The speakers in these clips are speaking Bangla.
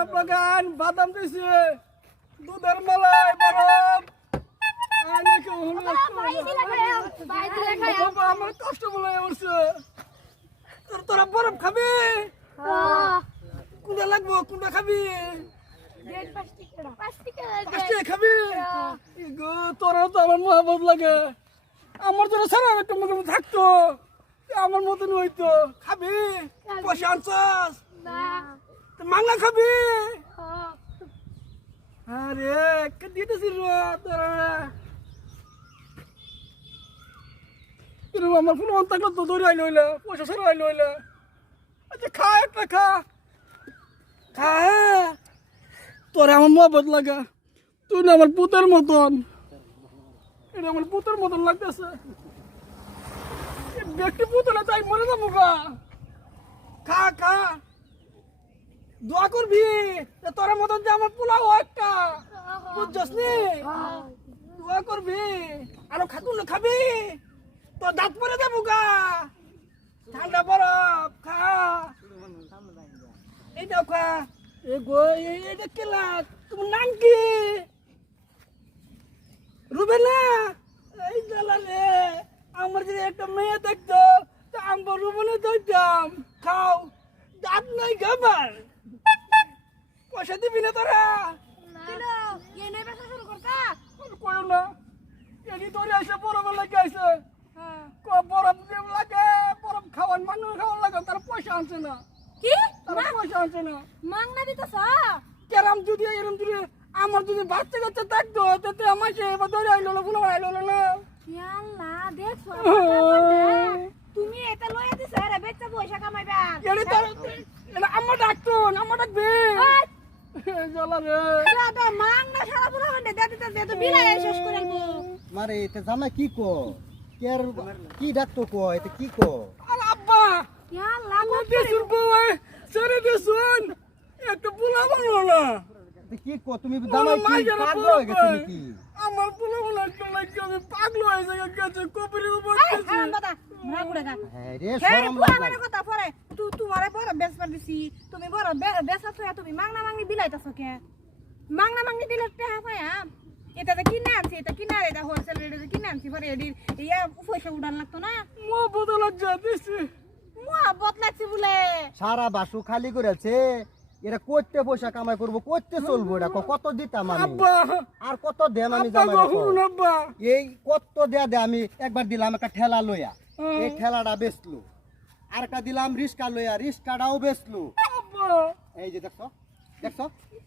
বরফ লাগান বাদাম দিছে দুধের মালাই বরফ বাবা আমার কষ্ট বলে উঠছে তোরা বরফ খাবি কোনটা লাগবো কোনটা খাবি পাঁচটা খাবি গো তোরা তো আমার মহাবত লাগে আমার জন্য সারা একটা মতো থাকতো আমার মতন হইতো খাবি পয়সা আনছস মাংলা খাবি আরে দিতেছি তোরা আমার ফোন অন থাকলে তো দৌড়ে আইলো হইলে পয়সা সারা আইলো হইলে আচ্ছা খা একটা খা খা তোরা আমার মহব্বত লাগা তুই না আমার পুতের মতন এটা আমার পুতের মতন লাগতেছে ব্যক্তি পুতলে তাই মরে যাবো গা খা খা দোয়া করবি তোর মতন যে আমার পোলাও একটা বুঝছস নি দোয়া করবি আরো খাতুন খাবি তোর দাঁত পরে যাবো গা ঠান্ডা বরফ খা এইটাও খা এ গো এইটা কেলা তোমার নাম কি রুবেনা এই জ্বালা রে আমার যদি একটা মেয়ে দেখতো তা আমি রুবেনা ধরতাম খাও দাঁত নাই খাবার পয়সা দিবি না তোরা কয়ও না এটি ধরে আসে বরফ লাগে আইসে বরফ লাগে বরফ খাওয়ান মানুষ খাওয়ান লাগে তারা পয়সা আনছে না কি তারা পয়সা আনছে না মাংনা দিতেছ কেরাম যদি এরম যদি আমার যদি বাচ্চা কাচ্চা থাকতো তাতে আমার সে এবার ধরে আইলো না কোনো আইলো না ইয়াল্লা দেখছো তুমি এটা লয়ে দিছ রে বেচা পয়সা কামাইবা এড়ে তার এটা আমার ডাকতো আমার ডাকবে জ্বালা রে দাদা মাংনা সারা পুরো হন্ডে দে দিতে দে তো বিলাই শেষ করে আলবো মারে এটা জামা কি কো কের কি ডাকতো কো এটা কি কো আর আব্বা ইয়াল্লা আমার দেশুন বউ সরে দেশুন একটা পোলা বানালো না কি কো তুমি জামাই কি পাগল হয়ে গেছে নাকি আমার পোলা বানালো একটা লাগে আমি পাগল হয়ে গেছে কপির উপর হ্যাঁ দাদা না গুড়া গা হ্যাঁ রে হ্যাঁ শরম পুরা লাগে মানে কথা পরে তোমারে বড় বেস পার দিছি তুমি বড় বেস আছে তুমি মাংনা মাংনি বিলাইতাছো কে মাংনা মাংনি দিলে টাকা পায়া এটা কি না আনছি এটা কি না এটা হোলসেল রেটে কি না আনছি পরে এডির ইয়া পয়সা উড়ান লাগতো না মো বদল দিছি মুয়া বদলাচ্ছি বলে সারা বাসু খালি করেছে এরা করতে পয়সা কামাই করব করতে চলবো এটা কত দিতাম আমি আব্বা আর কত দেন আমি আব্বা জামাই গহুন আব্বা এই কত দেয়া দে আমি একবার দিলাম একটা ঠেলা লইয়া এই ঠেলাটা বেচলু আর একটা দিলাম রিস্কা লইয়া রিস্কাটাও বেচলু আব্বা এই যে দেখছো দেখছো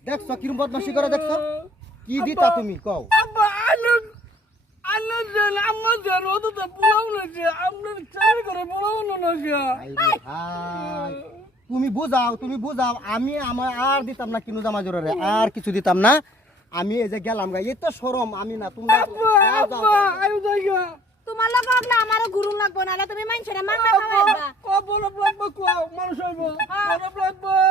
দেখছো কিরম বদমাশি করে দেখছো কি দিতা তুমি কও আব্বা আলো দেন আমার দেন ও তো পোলাও না যে আপনার চাকরি করে পোলাও না যে হাই তুমি বুঝাও আমি আমার আর দিতাম না কিনু জামা জোরে আর কিছু দিতাম না আমি এই যে গেলাম গা এই তো শরম আমি না তোমরা আব্বা আব্বা আয়ু জায়গা তোমার লাগা না আমারও গুরুম লাগবো না তুমি মাইনছরে মাংনা খাওয়াইবা কো বড় লাগবে কো মানুষ হইব বড় লাগবে